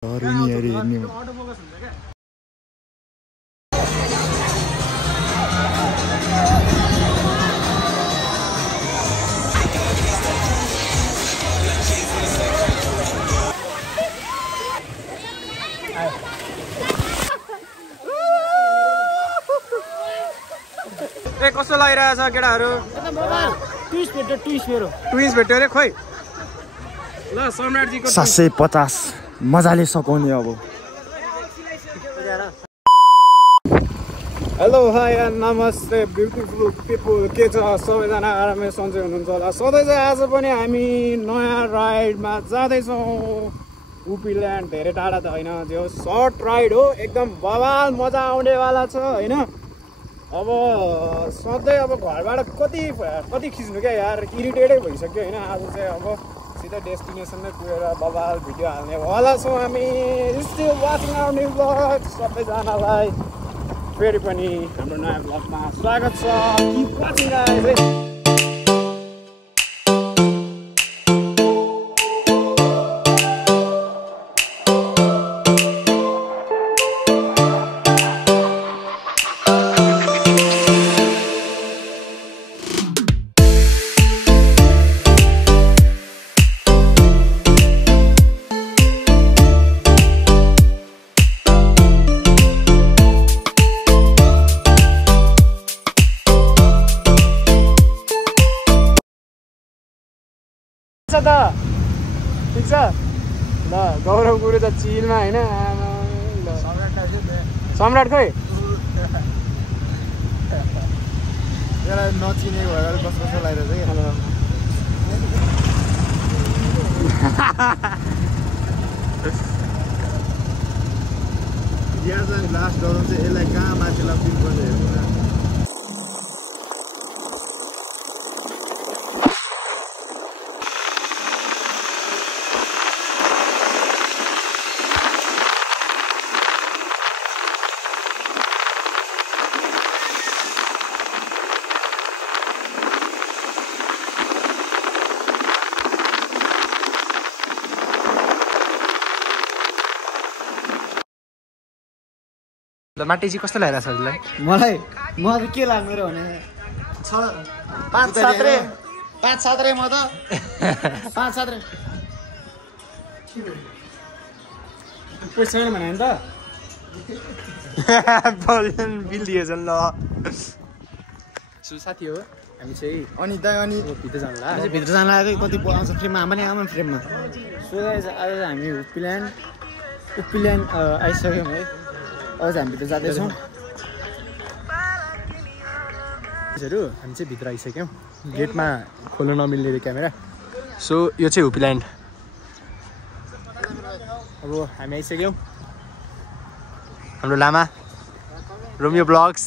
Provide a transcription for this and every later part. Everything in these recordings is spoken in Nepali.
कस्तो लागिरहेछ केटाहरु? ट्विन्स भेट्यो रे खोइ। ल सम्राटजी को 750 मजाले सकाउने अब। हेलो हाई एन्ड नमस्ते ब्युटिफुल पिपल। के छ सबैजना आरामै सन्चै हुनुहुन्छ होला? सधैँ चाहिँ आज पनि हामी नयाँ राइडमा जाँदैछौँ। उपिल्यान्ड धेरै टाढा त होइन, त्यो सर्ट राइड हो, एकदम बवाल मजा आउनेवाला छ होइन। अब सधैँ अब घरबाट कति खिच्नु क्या यार, इरिटेटै भइसक्यो होइन। आज चाहिँ अब सिधै डेस्टिनेसनमै पुगेर बवाल भिडियो हाल्नेवाला छौँ हामी। Still watching our new vlog. सबैजनालाई फेरि पनि हाम्रो नयाँ भ्लगमा स्वागत छ। किप वाचिङ गाइज है। ठिक छ ल। गौरव गुरु त चिलमा होइन। सम्राट खोइ नचिने भएर कस्तो लागिरहेछ कि लास्ट गरौँ चाहिँ यसलाई कहाँ माथिलाई पिन गर्दै हेर्नु न। माटेजी कस्तो लागिरहेछ हजुरलाई? मलाई के लाग्नु र भने 5-7 रे म त 5-7 रे पैसा छैन भने त बिल दिएछ ल। साथी हो हामी चाहिँ। अनि भित्र जानु ला। भित्र जान लाग्यो कति बोलाउँछ फ्रेममा पनि आमा फ्रेममा। सो गाइस आज हामी उपिल्यान्ड आइसक्यौँ है। आज हामी भित्र जाँदैछौँ। हामी चाहिँ भित्र आइसक्यौँ। गेटमा खोल्न नमिल्ने क्यामेरा। सो यो चाहिँ उपिल्यान्ड। अब हामी आइसक्यौँ। हाम्रो लामा रोमियो ब्लग्स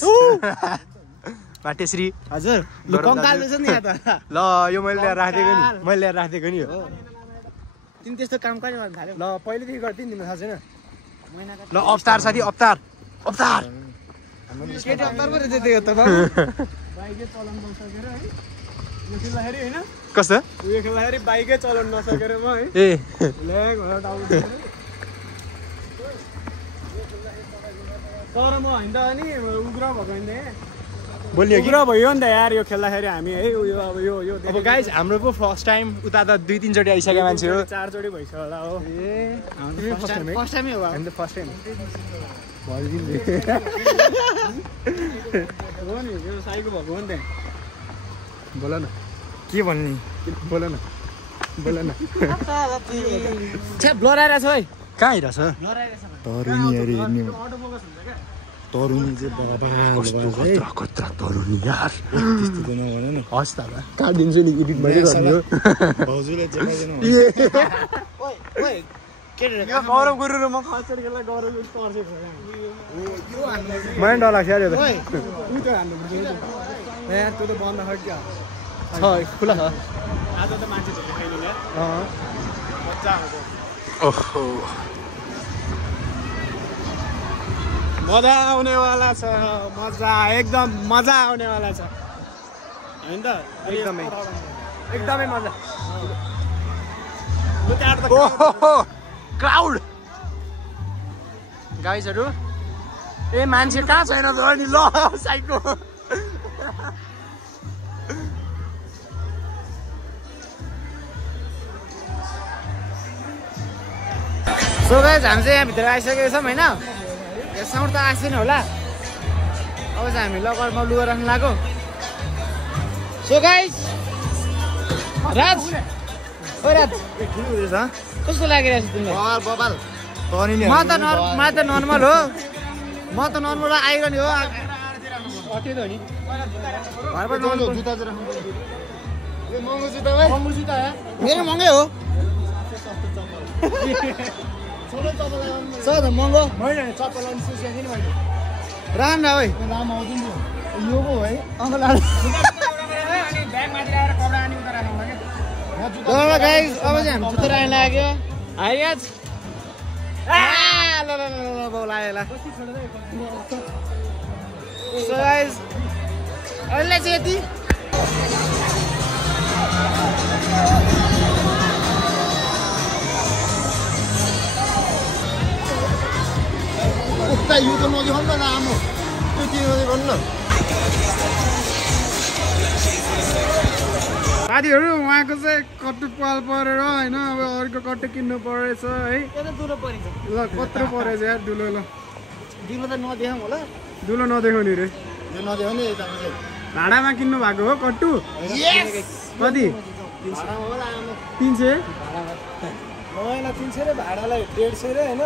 माटेश्री हजुर ल यो मैले ल्याएर राखिदिएको नि हो। तिमी त्यस्तो काम कहिले गर्न थाल्यौ? ल पहिलेदेखि गर्थ्यो नि, तिमीलाई थाहा छैन? ल अवतार साथी अवतार अवतार पो रहेछ त्यो त बाबु। बाइकै चलाउन नसकेर है यो खेल्दाखेरि होइन। कस्तो उयो खेल्दाखेरि बाइकै चलाउन नसकेर म है तर म होइन त अनि उग्र भएको बोलियो उग्र भयो नि त यार यो खेल्दाखेरि हामी है। उयो अब यो अब गाइज हाम्रो पो फर्स्ट टाइम उता त 2-3 चोटि आइसक्यो मान्छे हो। 4 चोटि भइसक्यो होला हो। फर्स्ट टाइम हो हामी त फर्स्ट टाइम भरिदिनु हो नि। यो साइको भएको हो नि त। बोल न के भन्ने? बोल न छ्या ब्लर आइरहेछ है। कहाँ आइरहेछ? तरुनी चाहिँ कत्रा तरुनी यार। त्यस्तो त नभन न। हस् त काटिदिन्छु नि, एडिट मैले गर्ने हो। भाउजूले चेकाइदिनु। यो गौरव गुरु र म खसेर खेल्दा गौरव गुरु पर्छ मलाई डर लाग्छ यार यो त। उ त हान्नु पर्छ यार, त्यो त बन्द छ क्या छ खुला छ। आज त मान्छे झोले खाइदिनु यार। मजा आउँछ। ओहो मजा आउनेवाला छ। एकदम मजा आउनेवाला छ होइन त? एकदमै मजा। क्राउड गाइजहरू ए मान्छे कहाँ छैन त नि ल साइडको सो गाइज हामी चाहिँ यहाँभित्र आइसकेको छौँ होइन यो साउन्ड त आएको छैन होला अब चाहिँ हामी लकरमा लुगा राख्नु लाग्यो सो गाइज राज ओ राज कस्तो लागिरहेको छ तिमीलाई म त नर्मल हो म त नर्मल आइरहने हो मेरो महँगै हो महँगो राम है यो पो है अङ्कल गाइस अब चाहिँ हामी जुत्ता राख्न लाग्यो हाइज ल लाग्यो सो गाइस अहिले चाहिँ यति उता यो त नदेखाउनु न आमो त्यो देखाउनु न साथीहरू उहाँको चाहिँ कट्टु पाल परेर होइन अब अर्को कट्टु किन्नु परेछ है ल कत्रो परेछ यार दुलो ल दिलो त नदेखाउँ होला दुलो नदेखाउने रे यो नदेखाउने भाडामा किन्नु भएको हो कट्टु कति 300 नयाँ 300 रे भाडालाई 150 रे होइन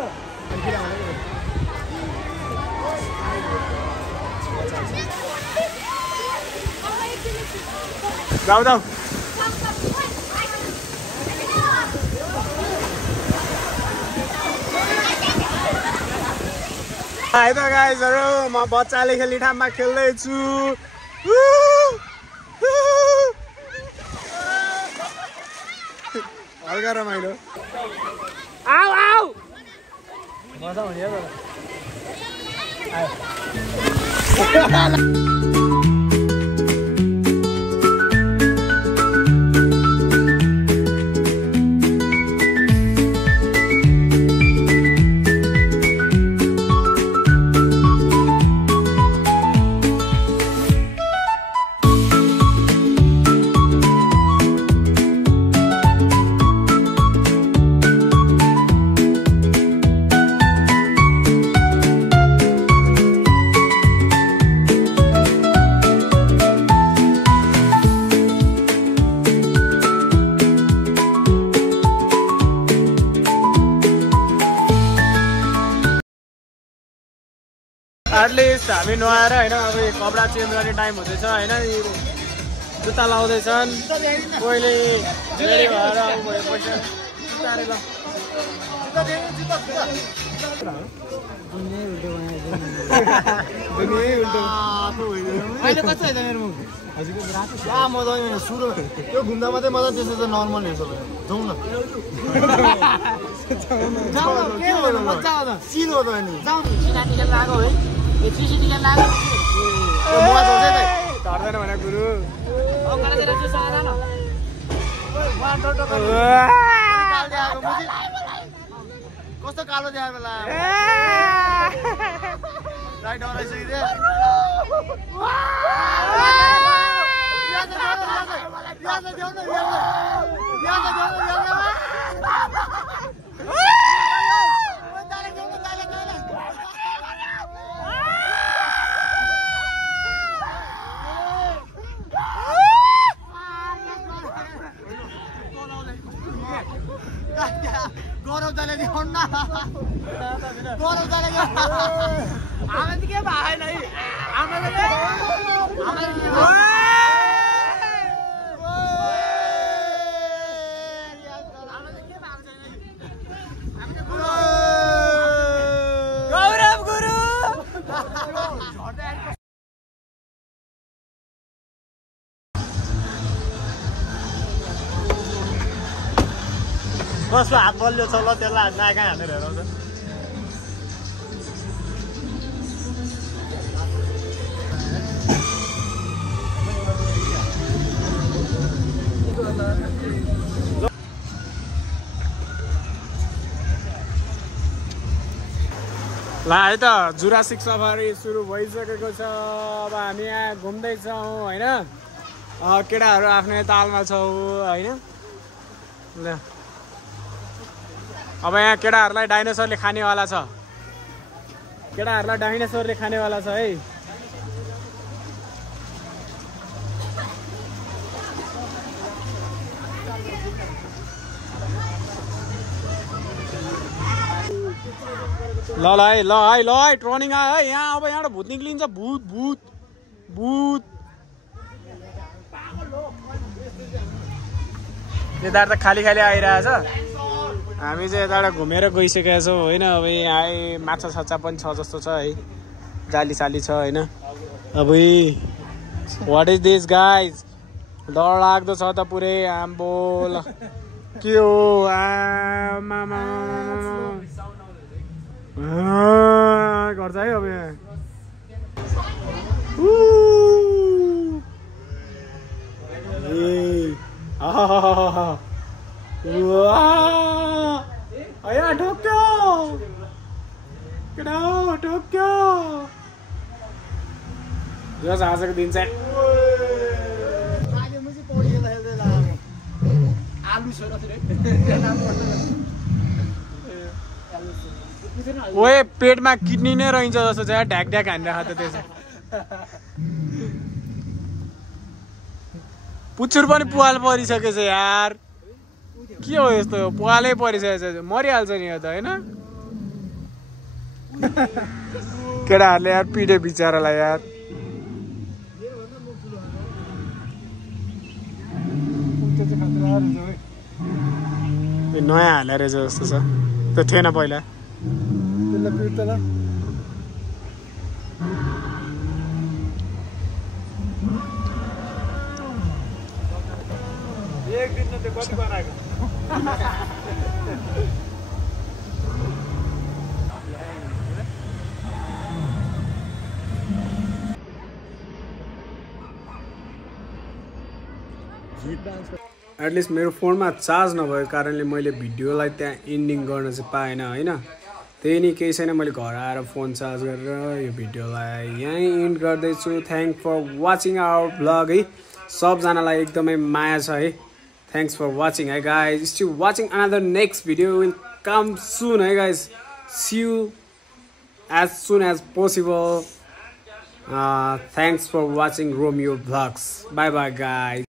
जाऊ जाऊ हाई त गाइजहरू म बच्चाले खेल्ने ठाउँमा खेल्दैछु हल्का रमाइलो आऊ आऊ मजा हुने हो एटलिस्ट हामी नुहाएर होइन अब कपडा चेन्ज गर्ने टाइम हुँदैछ होइन जुत्ता लाउँदैछन् कोहीले रेडी भएर अब भएपछि सुरु त्यो घुम्दा मात्रै मजा त्यस्तो त नर्मल हेर्छ जाउँ न सिलो त नि धर्दैन भने गुरु कस्तो कालो देखाएको बेला राइट डराइसक्यो गौरव दाले देखाउनु न गौरव दाले आमा त के भएन है आमाले के गौरव गुरु कसको हात बलियो छ ल त्यसलाई नयाँ कहाँ हानेर हेराउँछ ल है त जुरासिक सफारी सुरु भइसकेको छ। अब हामी यहाँ घुम्दैछौँ होइन। केटाहरू आफ्नै तालमा छौँ होइन। ल अब यहाँ केटाहरूलाई डाइनोसरले खानेवाला छ। केटाहरूलाई डाइनोसरले खानेवाला छ है। ल है टर्निङ आयो है यहाँ। अब यहाँबाट भूत निक्लिन्छ। भूत भूत भूत यताबाट त खाली खाली आइरहेछ। हामी चाहिँ यताबाट घुमेर गइसकेका छौँ होइन। अब यहाँ माछा साछा पनि छ जस्तो छ है। जाली साली छ होइन। अब वाट इज दिस गाइज? डर लाग्दो छ त पुरै। आम्बो के हो आमा गर्छ है अब यहाँ। ठोक्यो केटा हो ठोक्यो। जस आजको दिन चाहिँ ओए पेटमा किडनी नै रहन्छ जस्तो चाहिँ ढ्याक ढ्याक हानिरहेको त त्यसो। पुच्छुर पनि पुवाल परिसकेछ यार। के हो यस्तो? पुवालै परिसकेछ। मरिहाल्छ नि यो त होइन। केटाहरूले यार पिटे बिचारालाई यार। नयाँ हालेर रहेछ जस्तो छ। त्यो थिएन पहिला। एक दिन त्यो कति बनाएको? एटलिस्ट मेरो फोनमा चार्ज नभएको कारणले मैले भिडियोलाई त्यहाँ एन्डिङ गर्न चाहिँ पाएन होइन। त्यही नि केही छैन। मैले घर आएर फोन चार्ज गरेर यो भिडियोलाई यहीँ एन्ड गर्दैछु। Thank for watching our vlog है। सबजनालाई एकदमै माया छ है। थ्याङ्क्स फर वाचिङ है guys. Still watching another next video will come soon है guys. See you as soon as possible. Thanks for watching Romeo Vlogs. Bye bye guys.